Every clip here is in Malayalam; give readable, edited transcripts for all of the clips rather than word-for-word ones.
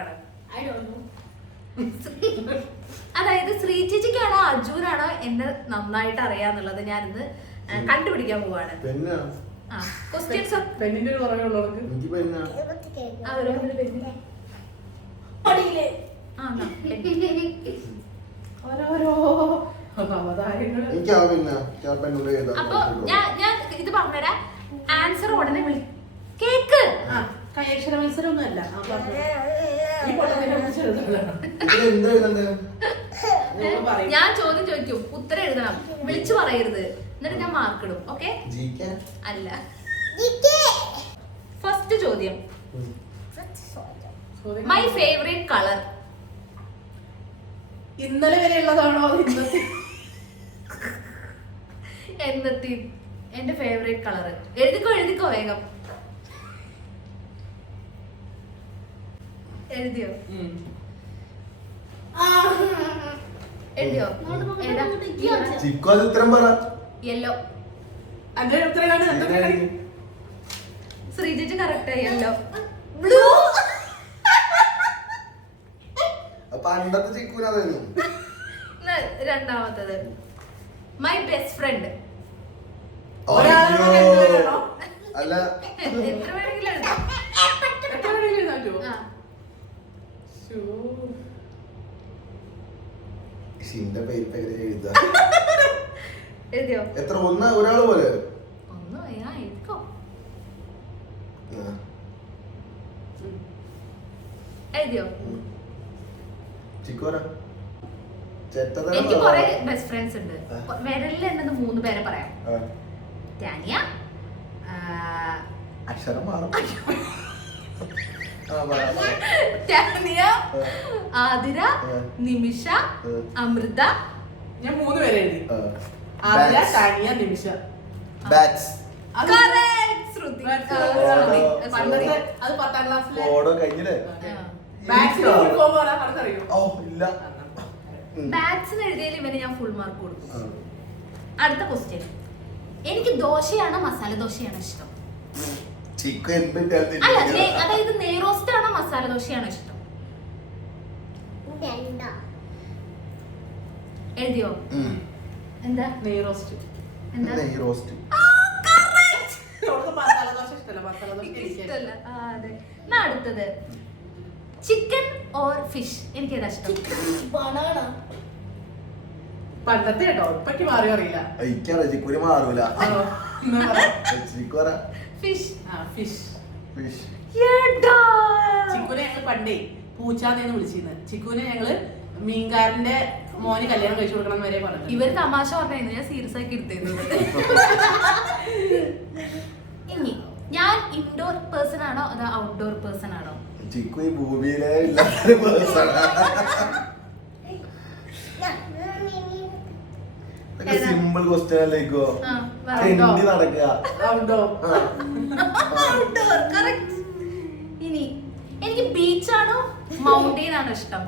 ആരാണ്? അതായത് ശ്രീ ചേച്ചിക്കാണോ അർജുനാണോ എന്നെ നന്നായിട്ട് അറിയാന്നുള്ളത് ഞാനിന്ന് കണ്ടുപിടിക്കാൻ പോവാണ്. ക്വസ്റ്റ്യൻസ് അപ്പൊ ഞാൻ ഇത് പറഞ്ഞുതരാം. ആൻസർ ഉടനെ കേക്ക്. കൈയക്ഷര മത്സരം ഒന്നും അല്ല. ഞാൻ ചോദ്യം ചോദിക്കും, ഉത്തരം എഴുതണം, വിളിച്ചു പറയരുത്, എന്നിട്ട് ഞാൻ മാർക്ക് ഇടും. ഓക്കെ? അല്ല. ഫസ്റ്റ് ചോദ്യം, മൈ ഫേവറേറ്റ് കളർ. ഇന്നലെ വരെ ഉള്ളതാണോ എന്നത്തെ എന്റെ ഫേവറേറ്റ് കളർ? എഴുതിക്കോ വേഗം. എഴുതിയോ? Yellow. Sreejith correct. Yellow. Blue. രണ്ടാമത്തത്, മൈ ബെസ്റ്റ് ഫ്രണ്ട്. അല്ല, എത്ര വേണമെങ്കിലും എഴുതാം. എഴുതിയോ? എത്ര? ഒരാള് പോലെ എഴുതിക്കോ. എഴുതിയോ? എനിക്ക് കുറെ ബെസ്റ്റ് ഫ്രണ്ട്സ് ഉണ്ട്. വിരലിൽ എന്നത് 3 പേരെ പറയാം. ടാനിയ, അക്ഷരം മാറും. ടാനിയ, ആതിര, നിമിഷ, അമൃത. ഞാൻ 3 പേരെ എഴുതി. ആതിര, ടാനിയ, നിമിഷ. അത് 10ാം ക്ലാസ്സിലെ ബാറ്റ്സിന് എഴുതിയാൽ ഇവന് ഞാൻ ഫുൾ മാർക്ക് കൊടുക്കും. അടുത്ത ക്വസ്റ്റ്യൻ, എനിക്ക് ദോശയാണോ മസാല ദോശയാണോ ഇഷ്ടം? അല്ല, അതായത് നെയ്റോസ്റ്റ് ആണോ മസാല ദോശയാണോ ഇഷ്ടം? എഴുതിയോ? എന്താ നെയ്റോസ്റ്റ്? എന്താ നെയ്റോസ്റ്റ്? അടുത്തത്, ചിക്കൻ ഓർ ഫിഷ്? എനിക്ക് ഏതാ ഇഷ്ടം? പണ്ടത്തെ കേട്ടോ, ഇപ്പൊക്ക് മാറി അറിയില്ല. ചിക്കുരി മാറൂല. ഫിഷ്. ഫിഷ്. ചിക്കുനെ ഞങ്ങള് പണ്ടേ പൂച്ചാന്ന് വിളിച്ചിരുന്നു. ചിക്കുനെ ഞങ്ങള് മീൻകാരന്റെ മോന് കല്യാണം കഴിച്ചു കൊടുക്കണം വരെ പറഞ്ഞു. ഇവര് തമാശ പറഞ്ഞു, ഞാൻ സീരിയസ് ആക്കി എടുത്തിരുന്നത്. ഇനി ഞാൻ ഇൻഡോർ പേഴ്സൺ ആണോ അതോ ഔട്ട്ഡോർ പേഴ്സൺ ആണോ? ചിക്കു ഈ ഭൂമിയിലെ സിമ്പിൾ ക്വസ്റ്റ്യൻ അല്ലേക്കോ? നടക്കുക. ഇനി എനിക്ക് ബീച്ചാണോ മൗണ്ടെയിൻ ആണോ ഇഷ്ടം?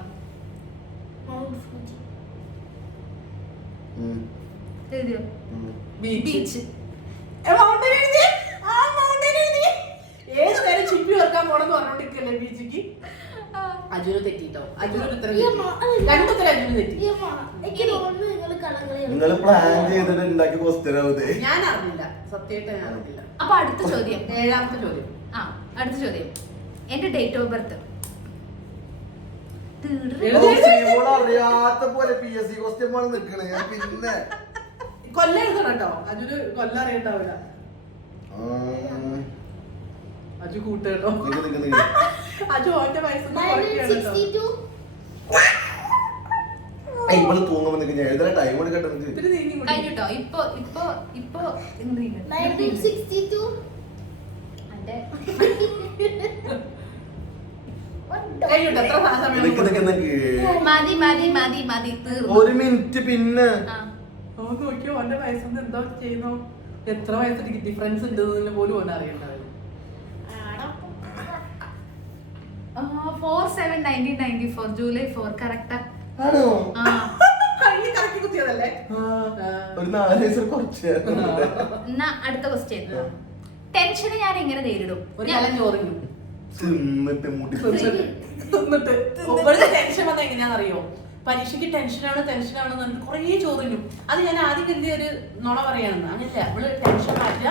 ബീച്ച്. ഏത് നേരം ചിപ്പി വെക്കാൻ പോണെന്ന് പറഞ്ഞോണ്ടിരിക്കല്ലേ ബീച്ചിക്ക്? അജുന് തെറ്റിട്ടോ. അജുന് രണ്ടുത്തരം അജുന് തെറ്റി. നിങ്ങൾ പ്ലാൻ ചെയ്തിട്ട് ഉണ്ടാക്കിയ ക്വസ്റ്റ്യൻ ആവത്. ഞാൻ അറിഞ്ഞില്ല, സത്യമായിട്ട് ഞാൻ അറിഞ്ഞില്ല. അപ്പൊ അടുത്ത ചോദ്യം, 7ാമത്തെ ചോദ്യം. അടുത്ത ചോദ്യം, എന്റെ ഡേറ്റ് ഓഫ് ബർത്ത്. അറിയാത്ത പോലെ PSC ക്വസ്റ്റ്യൻ പോലെ നിക്കണേ. പിന്നെ കൊല്ലം എഴുതണം കേട്ടോ. അജുന് കൊല്ലം അറിയണ്ടാവില്ല. അജു കൂട്ടോ. അജു ഓന്റെ വയസ്സ് തൂങ്ങുമ്പോ എഴുതാൻ ടൈം എടുക്കട്ടെ. കഴിഞ്ഞിട്ടോ? ഇപ്പൊ മതി. 1 മിനിറ്റ്. പിന്നെ നോക്കിയോ ഓന്റെ വയസ്സൊന്നും എന്താ ചെയ്യുന്നോ? എത്ര വയസ്സ് ഡിഫറൻസ് ഉണ്ട് പോലും ഓനെ അറിയണ്ടാവില്ല. 4/7/1994 ജൂലൈ 4 കറക്റ്റാ? ആണോ? കറക്കി കുത്തിയതല്ലേ? ഒരു 4 വയസ്സ് കുറച്ച്. അടുത്ത ക്വസ്റ്റ്യൻ, ടെൻഷനെ ഞാൻ എങ്ങനെ നേരിടും? ഒരു കാലം ചോറിഞ്ഞു. തിന്നിട്ട് മുടി തിന്നിട്ട് ഇവളുടെ ടെൻഷൻ വന്ന എങ്ങനെയാണെന്നറിയോ? പരീക്ഷയ്ക്ക് ടെൻഷനാണെന്ന് പറഞ്ഞിട്ട് കുറേ ചോറിഞ്ഞു. അത് ഞാൻ ആദ്യം കരുതിയ ഒരു നുണ പറയാണെന്ന്. അങ്ങനെയല്ല, ഇവള് ടെൻഷൻ മാറ്റുക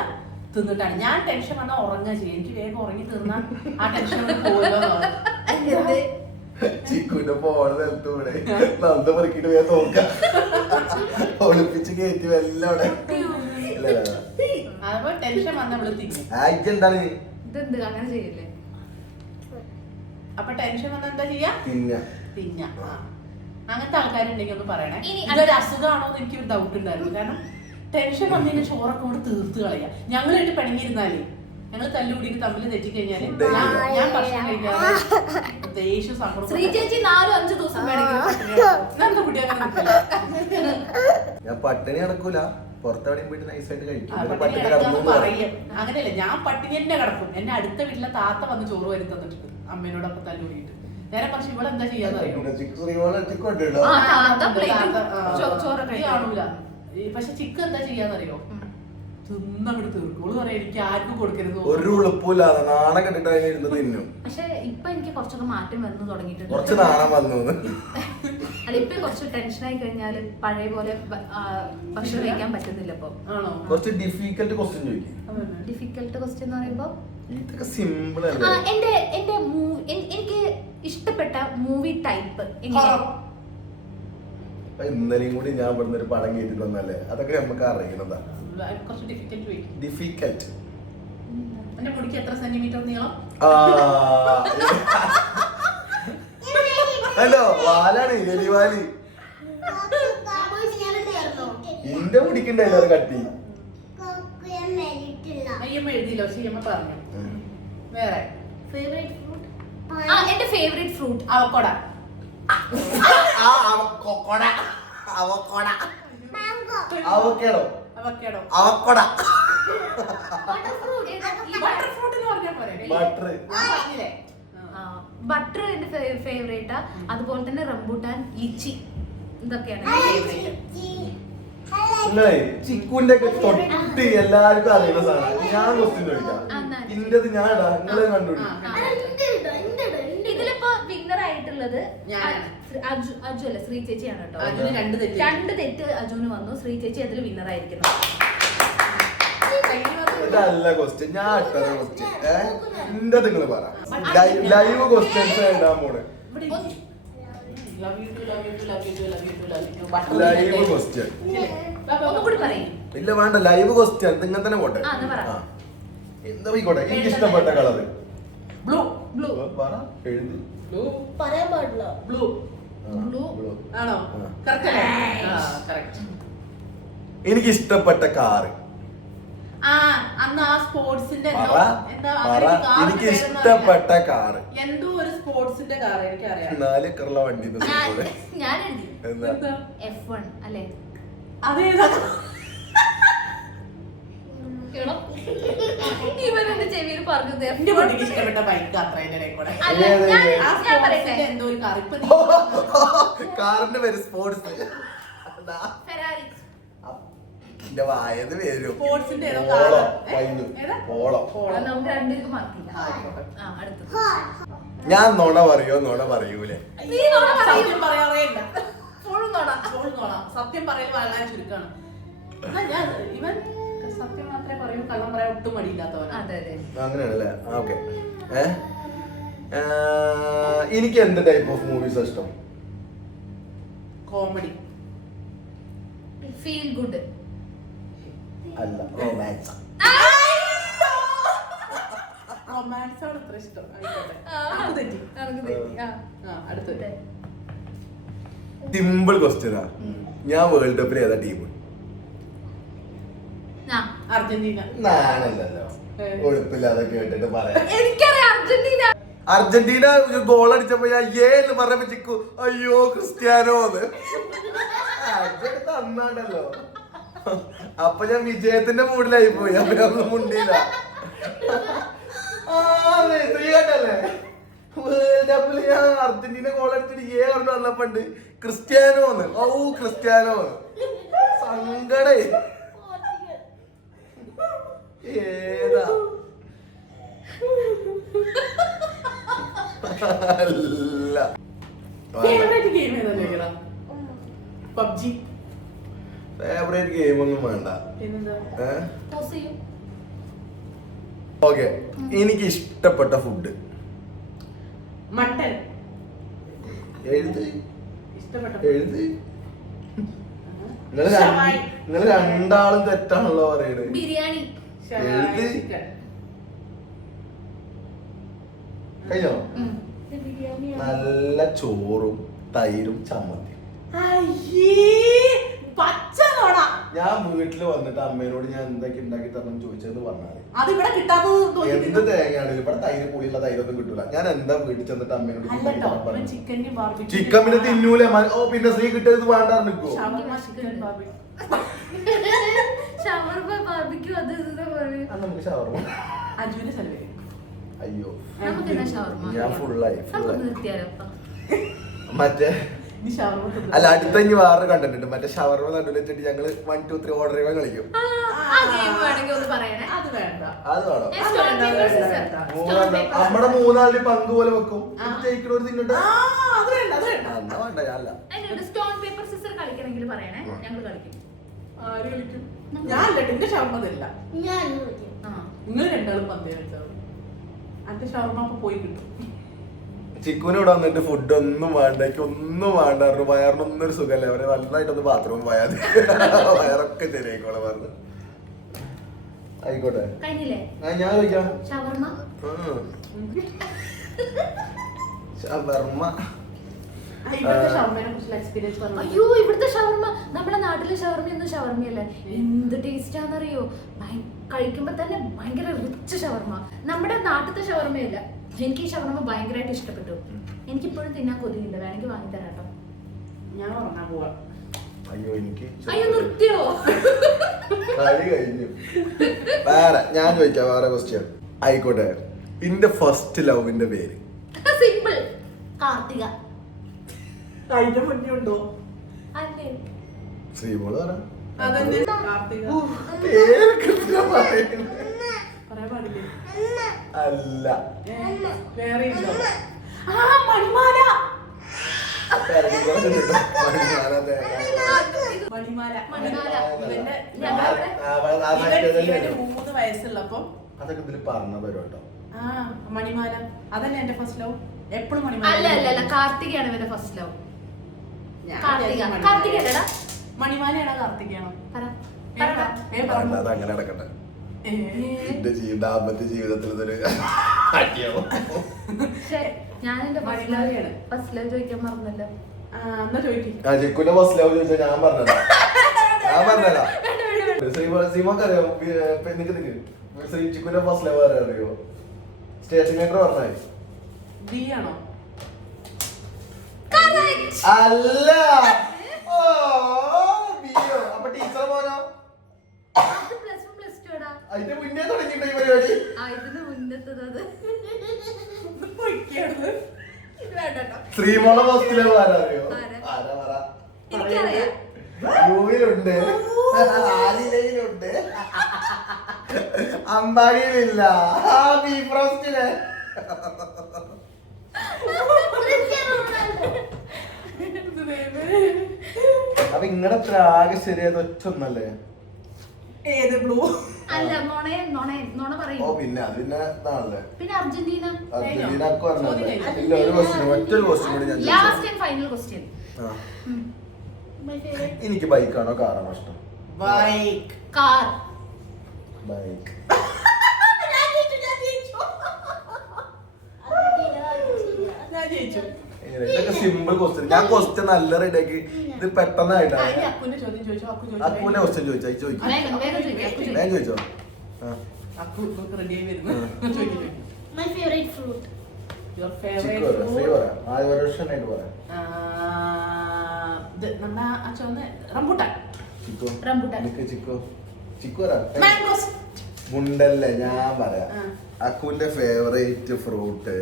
തിന്നിട്ടാണ്. ഞാൻ ടെൻഷൻ വന്നാൽ ഉറങ്ങുക ചെയ്യും. എനിക്ക് വേഗം ഉറങ്ങി തീർന്നാൽ ആ ടെൻഷൻ പോയല്ലോ. ചിക്കുന്റെ പോണ സ്ഥലത്തൂടെ നന്ദ പെറുക്കിട്ട് വേഗം നോക്കാം, ഒളിപ്പിച്ച് കയറ്റി വല്ല അവിടെ. അതുപോലെ ടെൻഷൻ വന്ന ഇവള് തിന്നും. എന്താണ് ഇതെന്ത് അങ്ങനെ ചെയ്യില്ലേ? അപ്പൊ ടെൻഷൻ വന്ന എന്താ ചെയ്യാ? തിന്ന. അങ്ങനത്തെ ആൾക്കാരുണ്ടെങ്കിൽ ഒന്ന് പറയണേ. ഇനി ഇതൊരു അസുഖമാണോ എന്ന് എനിക്കൊരു ഡൗട്ട് ഉണ്ടായിരുന്നു. കാരണം ടെൻഷൻ വന്നതിന് ചോറൊക്കെ കൊണ്ട് തീർത്ത് കളയാ. ഞങ്ങളായിട്ട് പിണങ്ങിയിരുന്നാലേ, ഞങ്ങൾ തല്ലുകൂടിയിട്ട് തമ്മിൽ തെറ്റിക്കഴിഞ്ഞാല് ഞാൻ ഭക്ഷണം കഴിക്കാതെ ദേഷ്യം സങ്കടം. ശ്രീ ചേച്ചി 4-5 ദിവസം എന്താ കുട്ടി അങ്ങനെ നിൽക്കില്ല. ഞാൻ പട്ടിണി നടക്കൂല, പുറത്തെവിടെയും പോയിട്ട് നൈസായിട്ട് കഴിക്കും. അങ്ങനെയല്ല, ഞാൻ പട്ടിണി തന്നെ കിടക്കും. എന്റെ അടുത്ത വീട്ടിലെ താത്ത വന്ന് ചോറ് വരും തന്നിട്ടുണ്ട് അമ്മേനോടൊപ്പം തല്ലുകൂടിയിട്ട്. നേരെ പക്ഷെ ഇവിടെ എന്താ ചെയ്യാന്ന് അറിയോ? കാണൂല. പക്ഷെ ചിക്കൻ എന്താ ചെയ്യാന്നറിയോ? തിന്നങ്ങോട്ട് തീർക്കും. പറയാം എനിക്ക് ആർക്കും കൊടുക്കരുത്. ഒരു ഉളുപ്പില്ലാതെ നാണം കണ്ടിട്ട് അതിനിരുന്ന് തിന്നും. പക്ഷെ ഇപ്പൊ എനിക്ക് കുറച്ചൊക്കെ മാറ്റം വന്നു തുടങ്ങിയിട്ടുണ്ട്. കുറച്ച് നാണം വന്നു. അല്ല, ഇപ്പൊ കുറച്ച് ടെൻഷൻ ആയി കഴിഞ്ഞാല് പഴയ പോലെ ഭക്ഷണം കഴിക്കാൻ പറ്റുന്നില്ല. ഇപ്പൊ കുറച്ച് ഡിഫിക്കൽട്ട് ക്വസ്റ്റ്യൻ ചോദിക്കും. ഡിഫിക്കൽട്ട് ക്വസ്റ്റ്യൻ എന്ന് പറയുമ്പോ ഇതൊക്കെ സിമ്പിൾ അല്ലേ? എന്റെ എനിക്ക് ഇഷ്ടപ്പെട്ട മൂവി ടൈപ്പ് ഇന്നലെയും കൂടി ഞാൻ ഇവിടുന്ന് ഒരു പടം കേട്ടി തന്നല്ലേ, അതൊക്കെ നമുക്ക് അറിയുന്നതാ. ഡിഫിക്കൽട്ട്. എന്റെ മുടിക്ക് എത്ര സെന്റിമീറ്റർ നീളം? ഹലോ, വാലാണ് എലിവാലി. എന്റെ മുടിക്കുണ്ടായില്ല അത് കട്ടി. അയ്യമ്മ എഴുതിയില്ല, പക്ഷെ അയ്യമ്മ പറഞ്ഞു. വേറെ എന്റെ ഫേവറേറ്റ് ഫ്രൂട്ട് അവക്കോട. ബട്ടർ എന്റെ ഫേവറേറ്റാ. അതുപോലെ തന്നെ റംബൂട്ടാൻ, ലിച്ചി, ഇതൊക്കെയാണ് നിങ്ങളെ ചിക്കുന്റെ ഒക്കെ തൊട്ട് എല്ലാവർക്കും അറിയുന്ന സാധനം. ഞാൻ ക്വസ്റ്റ്യൻ ചോദിക്കാം, ഇന്റത് ഞാൻ ഇടാ, നിങ്ങളെ കണ്ടുപിടി. ഇതിലിപ്പോ വിന്നർ ആയിട്ടുള്ളത് അജു അല്ല, ശ്രീ ചേച്ചിയാണ് കേട്ടോ. 2 തെറ്റ് അജുവിന് വന്നു. ശ്രീ ചേച്ചി അതിൽ വിന്നർ ആയിരിക്കുന്നു. ഇതല്ല ക്വസ്റ്റ്യൻ, ഞാൻ ഇട്ടത് ക്വസ്റ്റ്യൻ. ഇന്റത് നിങ്ങൾ പറ. ലൈവ് ക്വസ്റ്റ്യൻസ് ഇടാൻ പോണ്. ലൈവ് ക്വസ്റ്റ്യൻ ഇല്ല, വേണ്ട. ലൈവ് ക്വസ്റ്റ്യൻ നിങ്ങൾ തന്നെ പോട്ടെ. എന്താ പോയിക്കോട്ടെ. എനിക്ക് ഇഷ്ടപ്പെട്ട കളറ് ബ്ലൂ. ബ്ലൂ പറ, എഴുതി. ബ്ലൂ പറയാൻ പാടില്ല. ബ്ലൂ ആണോ? എനിക്ക് ഇഷ്ടപ്പെട്ട കാറ്. അന്ന് ആ സ്പോർട്സിന്റെ എനിക്ക് ഇഷ്ടപ്പെട്ട കാറ് എന്തോ ഒരു സ്പോർട്സിന്റെ കാർ എനിക്കറിയാം. 4 ഏക്കറുള്ള വണ്ടി ഞാൻ എഴുതി F1 അല്ലേ? അതേതാ? ഇവരെന്റെ ചെവിയിൽ പറഞ്ഞത് എന്റെ കുട്ടിക്ക് ഇഷ്ടപ്പെട്ട ബൈക്ക് അത്രേന്റെ കൂടെ എന്തോ ഒരു കാർ. ഇപ്പൊ കാറിന്റെ പേര് സ്പോർട്സ്. ഫെറാറി. എന്റെ വായത് വരും. സ്പോർട്സിന്റെ ഞാൻ നുണ പറയോ നുണ പറയൂലേ? സത്യം പറയാറേ ഇല്ല. സത്യം പറയൽ വളരെ ചുരുക്കാണ്. ഞാൻ ഇവൻ സത്യം മാത്രമേ പറയൂ, കള്ളം പറയാൻ ഒട്ടും മടിയില്ലാത്തവനാണ്. അങ്ങനെയാണല്ലേ? ഓക്കെ. എനിക്ക് എന്ത് ടൈപ്പ് ഓഫ് മൂവീസ് ഇഷ്ടം? കോമഡി, ഫീൽ ഗുഡ് അല്ല, റൊമാൻസ്. റൊമാൻസ് ആണ് അത്ര ഇഷ്ടം. അടുത്തത് സിമ്പിൾ ക്വസ്റ്റ്യനാ. ഞാൻ വേൾഡ് കപ്പിൽ ഏതാ ടീം? അർജന്റീന. ഞാനല്ലല്ലോ, കൊഴുപ്പില്ലാതെ കേട്ടിട്ട് പറയാം. എനിക്കറിയാം അർജന്റീന. അർജന്റീന ഗോൾ അടിച്ചപ്പോ ഞാൻ എന്ന് പറഞ്ഞപ്പോ ചിക്കു അയ്യോ ക്രിസ്ത്യാനോ തന്നാണ്ടല്ലോ. അപ്പൊ ഞാൻ വിജയത്തിന്റെ മൂഡിലായി പോയി. അവരൊന്നും മുണ്ടില്ല. ശ്രീകണ്ഠല്ലേ വേൾഡ് കപ്പില് ഞാൻ അർജന്റീന ഗോൾ അടിച്ചിട്ട് പറഞ്ഞു വന്നപ്പോണ്ട് ക്രിസ്ത്യാനോന്ന്. ഓ ക്രിസ്ത്യാനോ സങ്കടേ. ഏതാ അല്ല ഫേവറേറ്റ് ഗെയിം ഏതാ ചോദിക്കടാ? പബ്ജി. ഫേവറേറ്റ് ഗെയിം ഒന്നും വേണ്ട. പിന്നെന്താ? പോസ് ചെയ്യും. ഓക്കെ, എനിക്ക് ഇഷ്ടപ്പെട്ട ഫുഡ് മട്ടൻ. എഴുതി ഇഷ്ടപ്പെട്ട എഴുതി. നിങ്ങൾ രണ്ടാളും തെറ്റാണല്ലോ പറയണത്. ബിരിയാണി. എഴുതി. കഴിഞ്ഞോ? നല്ല ചോറും തൈരും ചമ്മന്തി. ഞാൻ വീട്ടില് വന്നിട്ട് അമ്മേനോട് ഞാൻ എന്തൊക്കെ ഉണ്ടാക്കി തരണം ചോദിച്ചെന്ന് പറഞ്ഞാല് അതിവിടെ കിട്ടാത്തത് എന്ത് തേങ്ങയാണ് ഇവിടെ തൈര് പുളിയുള്ള തൈരൊന്നും കിട്ടൂല. ഞാൻ എന്താ വീട്ടിൽ ചെന്നിട്ട് അമ്മേനോട് ചിക്കൻ പിന്നെ തിന്നൂല. ഓ പിന്നെ ശ്രീ കിട്ടിയത് വേണ്ട നിൽക്കോ. നമുക്ക് ഷവർമ. അയ്യോ ഞാൻ ഫുള്ളായി മറ്റേ അല്ല അടുത്ത ഇനി വേറെ കണ്ടന്റ് ഉണ്ട്. മറ്റേ ഷവർമ നടുവിൽ വെച്ചിട്ട് ഞങ്ങള് 1 2 3 ഓർഡർ ചെയ്യാൻ കളിക്കും. അത് വേണം. നമ്മുടെ മൂന്നാളുടെ പങ്ക് പോലെ വെക്കും. ജയിക്കണോര് തിന്നിട്ട് വേണ്ട. ഞാനല്ല സ്റ്റോൺ പേപ്പർ സിസർ കളിക്കണമെങ്കിൽ പറയണേ, ഞങ്ങൾ കളിക്കും. എന്റെ ഷവർമ തരില്ല. നിങ്ങൾ രണ്ടാളും പന്തേ വെച്ചാൽ അന്റെ ഷവർമ അപ്പൊ പോയി കിട്ടും. ചിക്കുന് ഇവിടെ വന്നിട്ട് ഫുഡ് ഒന്നും വേണ്ട, ഒന്നും വേണ്ട. വയറിനൊന്നും ഒരു സുഖമല്ല. അവരെ നന്നായിട്ടൊന്ന് ബാത്റൂം പോയാൽ വയറൊക്കെ ശരിയായിക്കോളെ പറഞ്ഞു. ആയിക്കോട്ടെ ഞാൻ ചോദിക്കാം. ഷവർമ അയ്യോ ഇവിടുത്തെ ഷവർമ നമ്മുടെ നാട്ടിലെ ഷവർമയൊന്നും ഷവർമയല്ല. എന്ത് ടേസ്റ്റ് ആണെന്നറിയോ? കഴിക്കുമ്പോ തന്നെ ഭയങ്കര റിച്ച് ഷവർമ. നമ്മുടെ നാട്ടിലത്തെ ഷവർമയല്ല. എനിക്ക് ഈ ഷവർമ ഭയങ്കരമായിട്ട് ഇഷ്ടപ്പെട്ടു. എനിക്കിപ്പോഴും തിന്നാൻ കൊതിയില്ല. വേണമെങ്കിൽ വാങ്ങിത്തരാട്ടോ. ഞാൻ ഉറങ്ങാൻ പോവാ. അയ്യോ നിർത്തിയോ? കളി കഴിഞ്ഞു. വേറെ ഞാൻ ചോദിക്കാം. വേറെ ക്വസ്റ്റ്യൻ ആയിക്കോട്ടെ. എന്റെ ഫസ്റ്റ് ലവിന്റെ പേര്? സിമ്പിൾ, കാർത്തിക. അതിന്റെ മുന്നേ ഉണ്ടോ? അല്ലേ ശ്രീമോള് പറ. അല്ല വേറെ മൂന്ന് വയസ്സുള്ളപ്പോ അതൊക്കെ ഇതിൽ പറഞ്ഞ പേരോട്ടോ. മണിമാല അതല്ലേ എന്റെ ഫസ്റ്റ് ലവ്. എപ്പോഴും അല്ല കാർത്തികയാണ് ഇവന്റെ ഫസ്റ്റ് ലവ്. കാർത്തികയല്ലടാ, മണിമാലയാണോ കാർത്തികയാണോ? അങ്ങനെ നടക്കട്ടെ. എന്റെ ദാമ്പത്യ ജീവിതത്തിൽ ഞാൻ എന്റെ ഫസ്റ്റ് ലവ് ചോദിക്കാൻ മറന്നല്ലോ. ചിക്കുന്റെ ഫസ്റ്റ് ലവ് ചോദിച്ചാൽ ഞാൻ പറഞ്ഞതാ. സീമോക്കറിയോ? ചിക്കുന്റെ ഫസ്റ്റ് ലവ് അറിയോ? സ്റ്റേഷൻ മീറ്റർ പറഞ്ഞായി. അല്ല അപ്പൊ ടീച്ചർ പോനോ? അതിന്റെ മുന്നേ തുടങ്ങിയിട്ട് ഈ പരിപാടി. ശ്രീമോളെ ഫസ്റ്റ് ലവ് ആരറിയോ? യൂവിലുണ്ട്, ആലിലയിലുണ്ട്, അമ്പാടിയിലില്ല. ബീഫ് റോസ്റ്റില്. അപ്പൊ ഇങ്ങടെ ആകെ ശരിയായത് ഒറ്റൊന്നല്ലേ? ഏത് ബ്ലൂ? അല്ല നോണ പറയും. ഓ പിന്നെ അതിന്റെ ഇതാണല്ലേ. പിന്നെ അർജന്റീന. അർജന്റീനക്ക് പറഞ്ഞല്ലേ? ഇല്ല, ഒരു ക്വസ്റ്റ്യൻ, മറ്റൊരു ക്വസ്റ്റ്യൻ കൂടി ഞാൻ ലാസ്റ്റ് ആൻഡ് ഫൈനൽ ക്വസ്റ്റ്യൻ. എനിക്ക് ബൈക്കാണോ കാറാണോ ഇഷ്ടം? ബൈക്ക്. കാർ. ബൈക്ക്. ഇതൊക്കെ സിമ്പിൾ ക്വസ്റ്റ്യൻ. ഞാൻ ക്വസ്റ്റ്യൻ നല്ല റെഡിയാക്കി ഇത് പെട്ടെന്നായിട്ടാണ്. അക്കുവിന്റെ ക്വസ്റ്റ്യൻ ചോദിച്ചാ ചോദിക്കും. ഞാൻ ചോദിച്ചോ? മുണ്ടല്ലേ ഞാൻ പറയാം. അക്കുവിന്റെ ഫേവറേറ്റ് ഫ്രൂട്ട്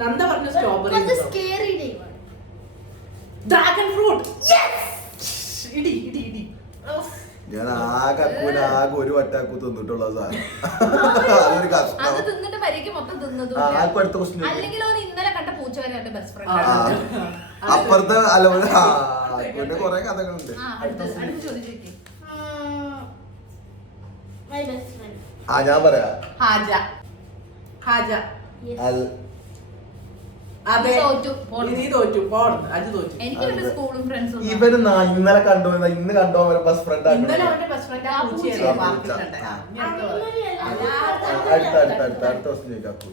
നന്ദ പറഞ്ഞ സ്ട്രോബെറി. Dragon fruit. ഇടി ഞാൻ ആകെ ഒരു വട്ടാക്കു തിന്നിട്ടുള്ള സാധനം. അതൊരു കഷ്ടം. അത് തിന്നിട്ട് പരിക്ക് മൊത്തം തിന്നതും അടുത്ത ക്വസ്റ്റ്യൻ. അല്ലെങ്കിൽ അവൻ ഇന്നലെ കണ്ട പൂച്ച വരെ എന്റെ ബെസ്റ്റ് ഫ്രണ്ട്. അപ്പുറത്തെ അലവന് പിന്നെ കൊറേ കഥകളുണ്ട്. ഞാൻ പറയാ ഇവര് ഇന്നലെ കണ്ടോ ഇന്ന് കണ്ടോ അവരെ ബെസ്റ്റ് ഫ്രണ്ട് അടുത്ത ദിവസം ചോദിക്കാക്കൂ.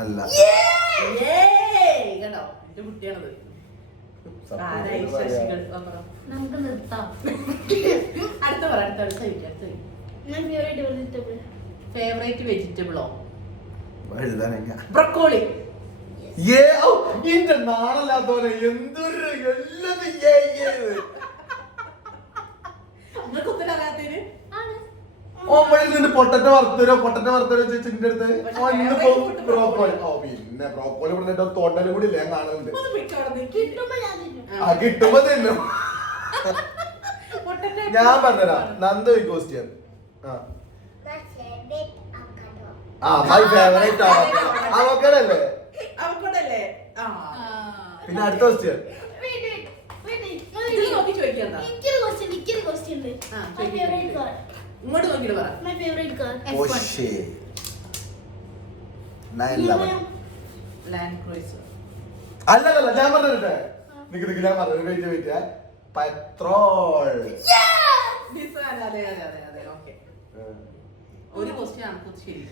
അല്ല നമുക്ക് നിർത്താം. ഫേവറേറ്റ് വെജിറ്റബിളോ? ബ്രക്കോളി. നാളല്ലാത്തോലെ എന്തൊരു നിങ്ങൾക്ക് ഉത്തരം അറിയാത്തതിന് പൊട്ടറ്റോ വറുത്തരോ ചോദിച്ചിന്റെ അടുത്ത് ബ്രോക്കോളി. പിന്നെ ബ്രോക്കോളി ഇവിടെ തോട്ടലും കൂടി ഇല്ല, ഞാൻ കാണുന്നുണ്ട്. കിട്ടുമ്പോ തന്നെ ഞാൻ പറഞ്ഞുതരാം. നന്ദ ക്വസ്റ്റ്യൻ. മൈ ഫേവറേറ്റ് അവക്കടല്ലേ. പിന്നെ അടുത്ത ക്വസ്റ്റ്യൻ. അല്ലല്ല ഞാൻ പറഞ്ഞിട്ടെ ഞാൻ പറഞ്ഞു വെയിറ്റ് പെട്രോൾ. ഒരു ക്വസ്റ്റ്യൻ ആണ് ശരി.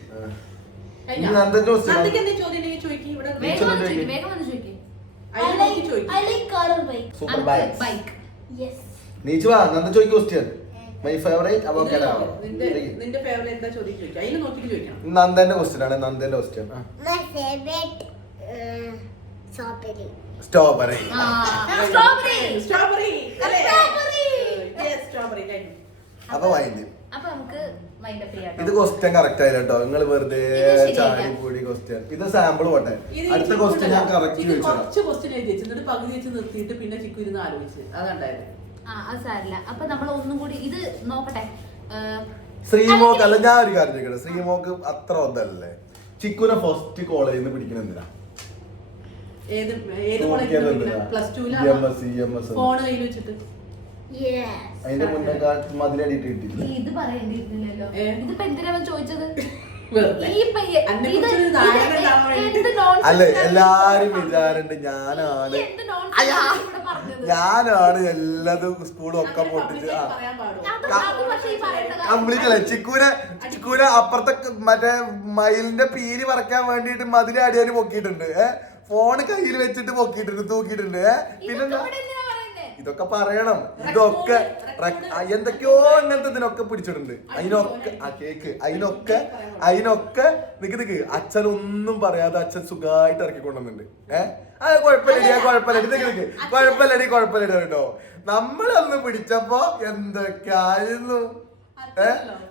Super bike. നീച്ചു വാ നന്ദ ചോദിക്കും ക്വസ്റ്റ്യൻ. My favourite avocado. നിന്റെ ഫേവറേറ്റ് എന്താ ചോദിക്കും? അതിൽ നോക്കിട്ട് ചോദിക്കണം. നന്ദന്റെ ക്വസ്റ്റ്യൻ ആണ്. നന്ദന്റെ question. My favorite strawberry. Strawberry. അപ്പൊ വൈൻഡ്. അപ്പൊ നമുക്ക് ഇത് ക്വസ്റ്റ്യൻ കറക്റ്റ് ആയില്ല കേട്ടോ. നിങ്ങൾ വെറുതെ ചാടിക്കൂടി ക്വസ്റ്റ്യൻ. ഇത് സാമ്പിൾ പോട്ടെ. അടുത്ത ക്വസ്റ്റ്യൻ ഞാൻ കറക്റ്റ് കുറച്ച് ക്വസ്റ്റ്യൻ എഴുതി എന്നിട്ട് പകുതി വെച്ച് നിർത്തിയിട്ട് പിന്നെ ചിക്കു ഇരുന്ന് ആലോചിച്ച് അതുണ്ടായത്. അത് സാരില്ല. അപ്പൊ നമ്മൾ ഒന്നും കൂടി ഇത് നോക്കട്ടെ. ശ്രീമോക്ക് അല്ല, ഞാൻ ഒരു കാര്യം ചോദിക്കട്ടെ. ശ്രീമോക്ക് അത്ര ഒന്നല്ലേ ചിക്കുനെ ഫസ്റ്റ് കോളേജിൽ നിന്ന് പിടിക്കണ എന്തിനാ? ഫോൺ കയ്യിൽ വെച്ചിട്ട് അതിന്റെ മുന്നേ മതിലടിയിട്ട് കിട്ടിയില്ല. ഇത് പറയേണ്ടിയിരുന്നില്ലല്ലോ. ഇതിപ്പോ എന്തിനാ ചോദിച്ചത്? അല്ല എല്ലാരും വിചാരണ്ട് ഞാനാണ് എല്ലാതും സ്കൂളും ഒക്കെ പൊട്ടിച്ച് കംപ്ലീറ്റ് അല്ലേ. ചിക്കൂനെ അപ്പുറത്തെ മറ്റേ മയിലിന്റെ പീരി പറക്കാൻ വേണ്ടിട്ട് മതിലടിയാന് പൊക്കിയിട്ടുണ്ട്. ഫോണ് കയ്യിൽ വെച്ചിട്ട് പൊക്കിയിട്ടുണ്ട്, തൂക്കിയിട്ടുണ്ട്. പിന്നെന്താ ഇതൊക്കെ പറയണം. ഇതൊക്കെ എന്തൊക്കെയോ അങ്ങനത്തെ ഇതിനൊക്കെ പിടിച്ചിട്ടുണ്ട്. അതിനൊക്കെ കേക്ക് അതിനൊക്കെ നിക്ക് അച്ഛനൊന്നും പറയാതെ അച്ഛൻ സുഖമായിട്ട് ഇറക്കിക്കൊണ്ടുവന്നുണ്ട്. കുഴപ്പമില്ലടി കേട്ടോ. നമ്മളൊന്ന് പിടിച്ചപ്പോ എന്തൊക്കെയായിരുന്നു.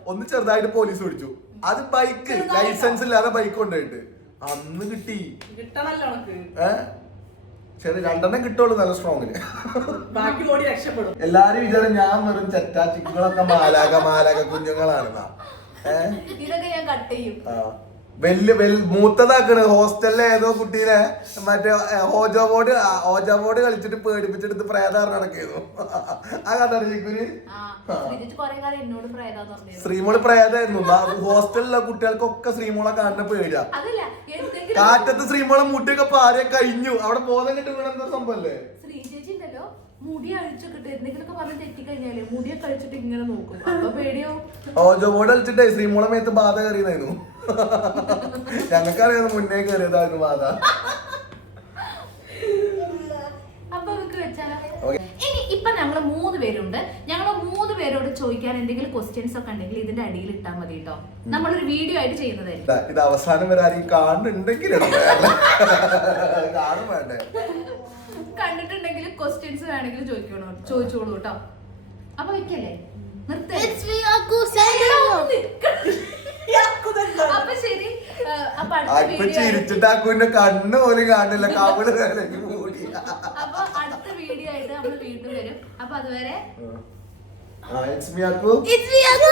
ഒന്ന് ചെറുതായിട്ട് പോലീസ് പിടിച്ചു. അത് ബൈക്ക് ലൈസൻസ് ഇല്ലാതെ ബൈക്ക് കൊണ്ടുപോയിട്ട് അന്ന് കിട്ടി. ശരി 2 കിട്ടുള്ളൂ നല്ല സ്ട്രോങ്ങില്. എല്ലാരും വിചാരം ഞാൻ വെറും ചെറ്റാ ചിക്കുകളൊക്കെ മാലാക കുഞ്ഞുങ്ങളാണെന്നാ. ഇതൊക്കെ ഞാൻ കട്ട് ചെയ്യും. മൂത്തതാക്കണ്. ഹോസ്റ്റലിലെ ഏതോ കുട്ടീനെ മറ്റേ ഓജോ ബോർഡ് കളിച്ചിട്ട് പേടിപ്പിച്ചെടുത്ത് പ്രേതാറിന് നടക്കുന്നു. ആ കഥ ചിക്കുന്. ശ്രീമോള് പ്രേതായിരുന്നു. ഹോസ്റ്റലിലെ കുട്ടികൾക്കൊക്കെ ശ്രീമോളെ കാണുന്ന പേടിയാ. കാറ്റത്ത് ശ്രീമോളെ മുടിയൊക്കെ പാരെ കഴിഞ്ഞു. അവിടെ ബോധം കിട്ടി വീണെന്താ സംഭവല്ലേ? മുടി അഴിച്ചിട്ട് എന്തെങ്കിലുമൊക്കെ പറഞ്ഞ് തെറ്റിക്കഴിഞ്ഞാല് മുടിയൊക്കെ അഴിച്ചിട്ട് ഇങ്ങനെ നോക്കും. അപ്പൊ പേടിയോ? ഓജോ ബോർഡ് കളിച്ചിട്ടേ ശ്രീമോളെ മേത്ത് ബാധ കയറിയതായിരുന്നു. ഞങ്ങൾക്കറിയാം മുന്നേ കയറിയതായിരുന്നു ബാധ. അപ്പൊ നമുക്ക് വെച്ചാലോ. ഇനി ഇപ്പൊ ഞങ്ങള് 3 പേരുണ്ട്. ഞങ്ങള് 3 പേരോട് ചോദിക്കാൻ എന്തെങ്കിലും ക്വസ്റ്റ്യൻസ് ഒക്കെ ഉണ്ടെങ്കിൽ ഇതിന്റെ അടിയിൽ ഇട്ടാൽ മതി കേട്ടോ. നമ്മളൊരു വീഡിയോ ആയിട്ട് ചെയ്യുന്നതായിരിക്കും. ഇത് അവസാനം വരെ ആരെയും കാണുന്നുണ്ടെങ്കിൽ കാണും വേണ്ടേ? കണ്ടിട്ടുണ്ടെങ്കിൽ ക്വസ്റ്റ്യൻസ് വേണമെങ്കിൽ ചോദിച്ചോളൂ കേട്ടോ. അപ്പൊ വെക്കല്ലേ? അപ്പൊ ശരി. അപ്പൊ ചിരിച്ചിട്ടാക്കുന്റെ കണ്ണ് പോലും കാണില്ല. കവള് അപ്പൊ അടുത്ത വീഡിയോ ആയിട്ട് ഞങ്ങൾ വീണ്ടും വരും. അപ്പൊ അതുവരെ It's me, Aku. It's me, Aku.